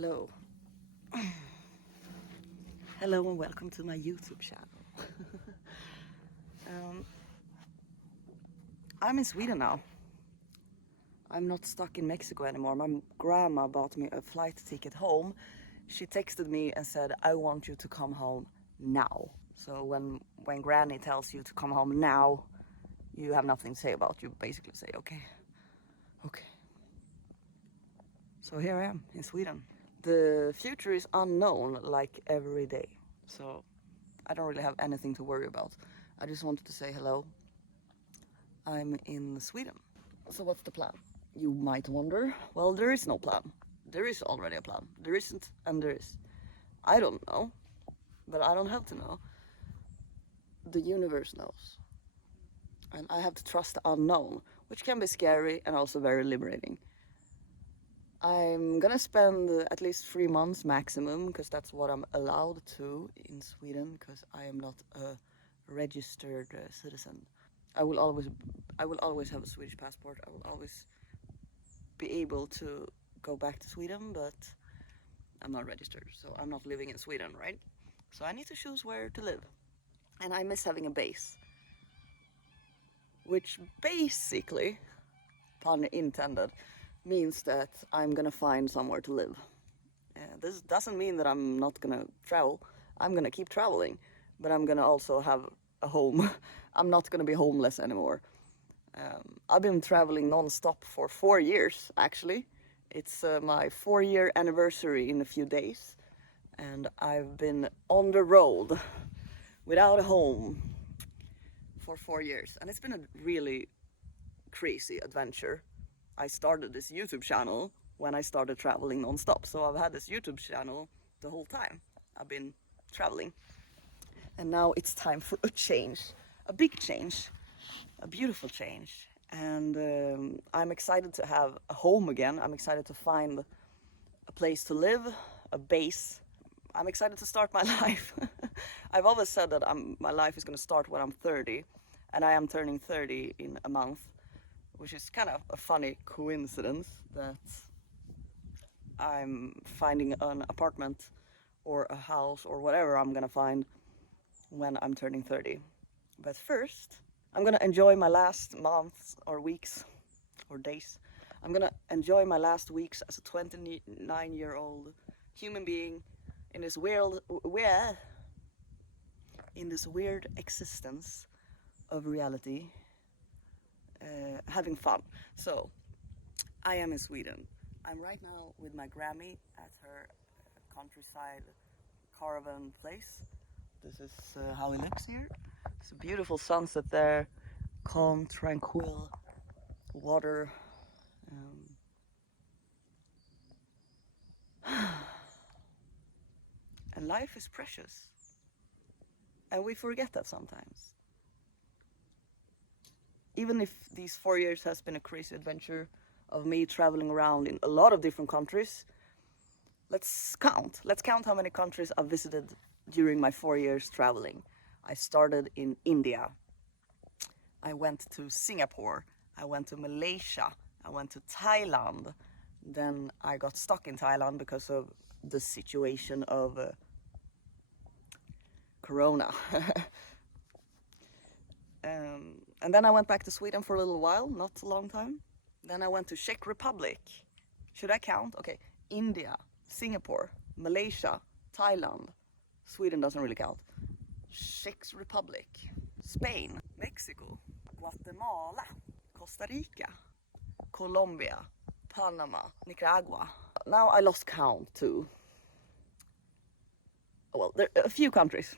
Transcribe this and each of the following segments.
Hello. Hello and welcome to my YouTube channel. I'm in Sweden now. I'm not stuck in Mexico anymore. My grandma bought me a flight ticket home. She texted me and said, I want you to come home now. So when Granny tells you to come home now, you have nothing to say about. You basically say, okay. So here I am in Sweden. The future is unknown like every day. So I don't really have anything to worry about. I just wanted to say hello. I'm in Sweden. So what's the plan? You might wonder. Well, there is no plan. There is already a plan. There isn't and there is. I don't know, but I don't have to know. The universe knows. And I have to trust the unknown, which can be scary and also very liberating. I'm gonna spend at least 3 months maximum, because that's what I'm allowed to in Sweden, because I am not a registered citizen. I will always have a Swedish passport. I will always be able to go back to Sweden, but I'm not registered, so I'm not living in Sweden, right? So I need to choose where to live. And I miss having a base, which basically, pun intended, means that I'm gonna find somewhere to live. This doesn't mean that I'm not gonna travel. I'm gonna keep traveling, but I'm gonna also have a home. I'm not gonna be homeless anymore. I've been traveling non-stop for 4 years, actually. It's my 4-year anniversary in a few days, and I've been on the road without a home for 4 years, and it's been a really crazy adventure. I started this YouTube channel when I started traveling non-stop, so I've had this YouTube channel the whole time I've been traveling. And now it's time for a change, a big change, a beautiful change. And I'm excited to have a home again. I'm excited to find a place to live, a base. I'm excited to start my life. I've always said that my life is going to start when I'm 30, and I am turning 30 in a month, which is kind of a funny coincidence that I'm finding an apartment or a house or whatever I'm gonna find when I'm turning 30. But first, I'm gonna enjoy my last months or weeks or days. I'm gonna enjoy my last weeks as a 29-year-old human being in this weird existence of reality, having fun. So, I am in Sweden. I'm right now with my Grammy at her countryside caravan place. This is how it looks here. It's a beautiful sunset there, calm, tranquil water. And life is precious. And we forget that sometimes. Even if these 4 years has been a crazy adventure of me traveling around in a lot of different countries, let's count how many countries I've visited during my 4 years traveling. I started in India. I went to Singapore. I went to Malaysia. I went to Thailand. Then I got stuck in Thailand because of the situation of Corona. And then I went back to Sweden for a little while, not a long time. Then I went to Czech Republic. Should I count? Okay, India, Singapore, Malaysia, Thailand. Sweden doesn't really count. Czech Republic, Spain, Mexico, Guatemala, Costa Rica, Colombia, Panama, Nicaragua. Now I lost count too. Well, there are a few countries.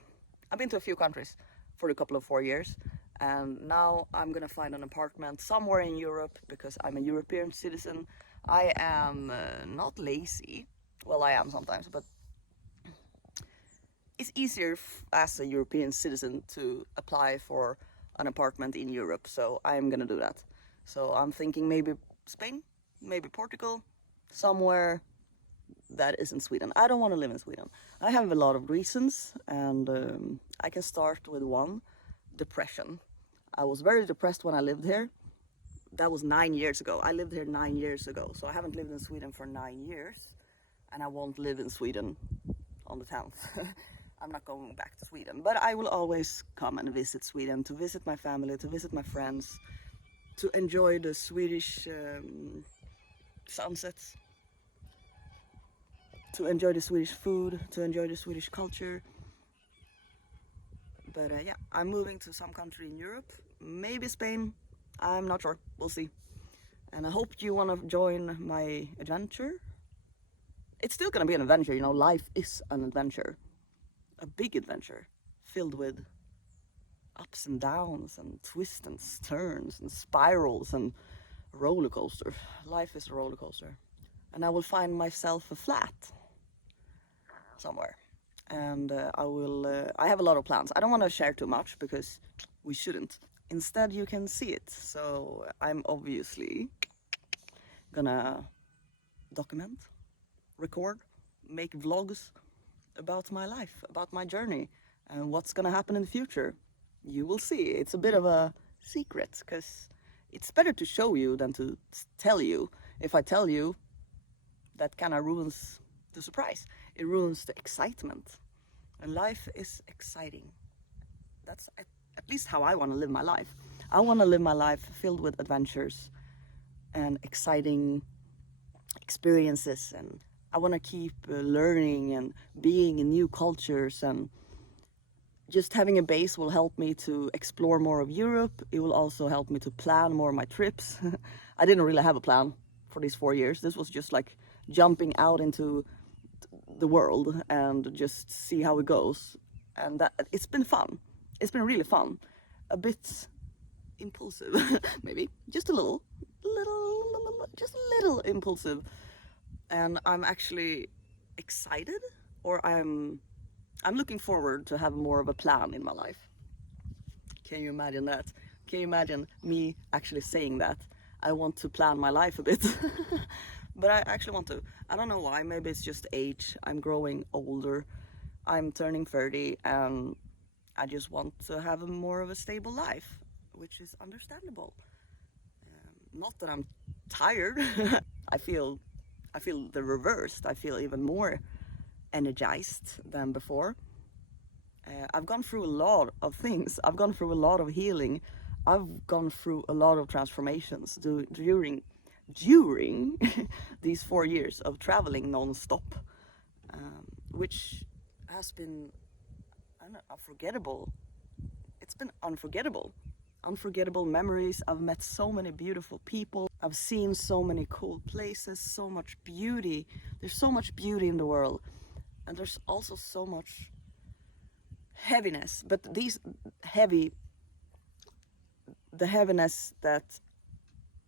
I've been to a few countries for a couple of 4 years. And now I'm gonna find an apartment somewhere in Europe because I'm a European citizen. I am not lazy. Well, I am sometimes, but it's easier as a European citizen to apply for an apartment in Europe. So I'm gonna do that. So I'm thinking maybe Spain, maybe Portugal, somewhere that isn't Sweden. I don't want to live in Sweden. I have a lot of reasons, and I can start with one: depression. I was very depressed when I lived here. That was 9 years ago. I lived here 9 years ago, so I haven't lived in Sweden for 9 years. and I won't live in Sweden on the 10th. I'm not going back to Sweden, but I will always come and visit Sweden, to visit my family, to visit my friends, to enjoy the Swedish sunsets, to enjoy the Swedish food, to enjoy the Swedish culture. But yeah, I'm moving to some country in Europe, maybe Spain, I'm not sure, we'll see. And I hope you want to join my adventure. It's still gonna be an adventure, you know, life is an adventure. A big adventure, filled with ups and downs and twists and turns and spirals and roller coaster. Life is a roller coaster. And I will find myself a flat somewhere. And I have a lot of plans. I don't want to share too much because we shouldn't. Instead, you can see it. So I'm obviously gonna document, record, make vlogs about my life, about my journey, and what's gonna happen in the future. You will see. It's a bit of a secret because it's better to show you than to tell you. If I tell you, that kind of ruins the surprise. It ruins the excitement. And life is exciting. That's at least how I want to live my life. I want to live my life filled with adventures and exciting experiences, and I want to keep learning and being in new cultures, and just having a base will help me to explore more of Europe. It will also help me to plan more of my trips. I didn't really have a plan for these 4 years. This was just like jumping out into the world and just see how it goes. And that it's been fun. It's been really fun. A bit impulsive, maybe just a little, just a little impulsive. And I'm actually excited, or I'm looking forward to have more of a plan in my life. Can you imagine that? Can you imagine me actually saying that? I want to plan my life a bit. But I actually want to. I don't know why, maybe it's just age. I'm growing older. I'm turning 30 and I just want to have more of a stable life, which is understandable. Not that I'm tired. I feel the reverse. I feel even more energized than before. I've gone through a lot of things. I've gone through a lot of healing. I've gone through a lot of transformations during these 4 years of traveling non-stop, which has been unforgettable. It's been unforgettable. Unforgettable memories. I've met so many beautiful people. I've seen so many cool places, so much beauty. There's so much beauty in the world. And there's also so much heaviness. But the heaviness that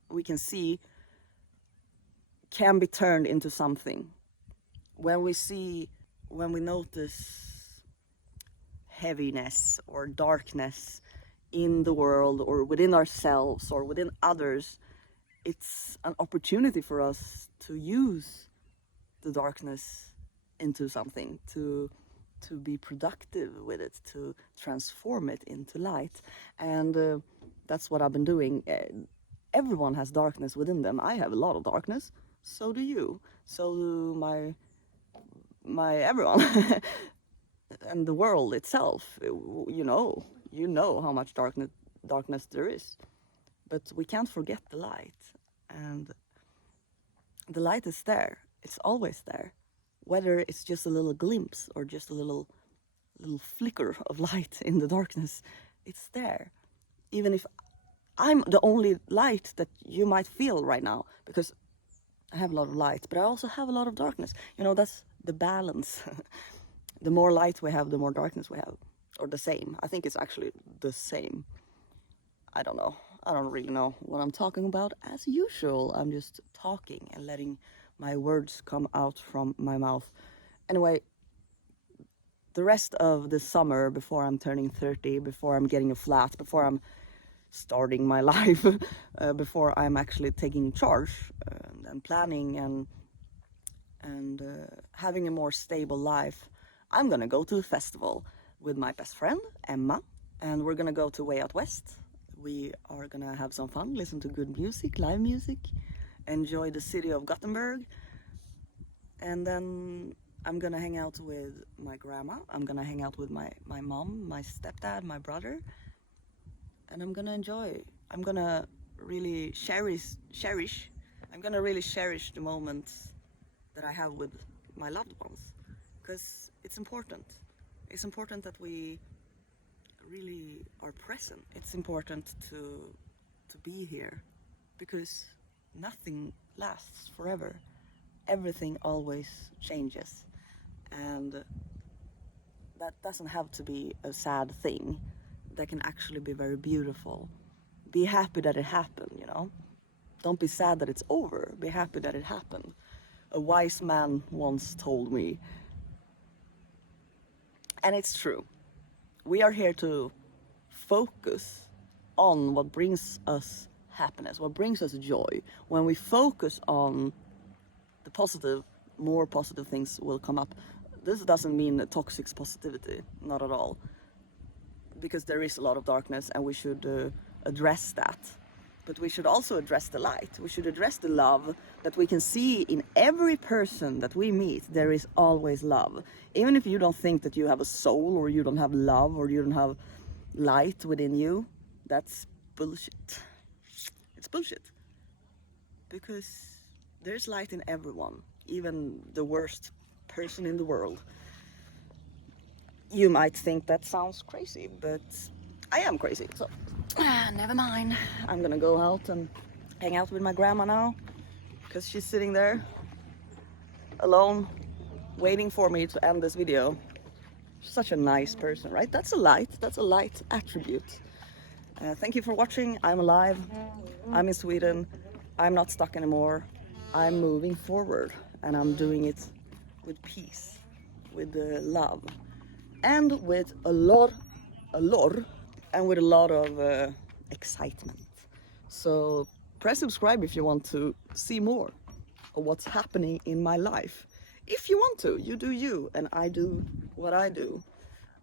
we can see can be turned into something. When we notice heaviness or darkness in the world or within ourselves or within others, it's an opportunity for us to use the darkness into something, to be productive with it, to transform it into light. And that's what I've been doing. Everyone has darkness within them. I have a lot of darkness. So do you. So do my everyone. And the world itself. You know how much darkness there is. But we can't forget the light. And the light is there. It's always there. Whether it's just a little glimpse or just a little flicker of light in the darkness, it's there. Even if I'm the only light that you might feel right now, because I have a lot of light, but I also have a lot of darkness. You know, that's the balance. The more light we have, the more darkness we have. Or the same. I think it's actually the same. I don't know. I don't really know what I'm talking about. As usual, I'm just talking and letting my words come out from my mouth. Anyway, the rest of the summer, before I'm turning 30, before I'm getting a flat, before I'm starting my life, before I'm actually taking charge and planning and having a more stable life, I'm gonna go to a festival with my best friend, Emma, and we're gonna go to Way Out West. We are gonna have some fun, listen to good music, live music, enjoy the city of Gothenburg, And then I'm gonna hang out with my grandma. I'm gonna hang out with my mom, my stepdad, my brother. And I'm gonna enjoy. I'm gonna really cherish. I'm gonna really cherish the moments that I have with my loved ones. Because it's important. It's important that we really are present. It's important to be here because nothing lasts forever. Everything always changes, and that doesn't have to be a sad thing. That can actually be very beautiful. Be happy that it happened, you know. Don't be sad that it's over. Be happy that it happened. A wise man once told me, and it's true. We are here to focus on what brings us happiness, what brings us joy. When we focus on the positive, more positive things will come up. This doesn't mean toxic positivity, not at all. Because there is a lot of darkness and we should address that. But we should also address the light. We should address the love that we can see in every person that we meet. There is always love. Even if you don't think that you have a soul, or you don't have love, or you don't have light within you, that's bullshit. It's bullshit. Because there's light in everyone, even the worst person in the world. You might think that sounds crazy, but I am crazy, so never mind. I'm gonna go out and hang out with my grandma now, because she's sitting there alone, waiting for me to end this video. She's such a nice person, right? That's a light attribute. Thank you for watching. I'm alive. I'm in Sweden. I'm not stuck anymore. I'm moving forward, and I'm doing it with peace, with love, and with a lot, and with a lot of excitement. So press subscribe if you want to see more of what's happening in my life. If you want to, you do you, and I do what I do.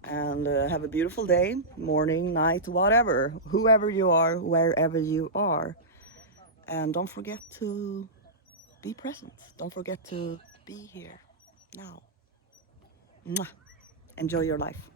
And have a beautiful day, morning, night, whatever, whoever you are, wherever you are. And don't forget to be present. Don't forget to be here now. Mwah. Enjoy your life.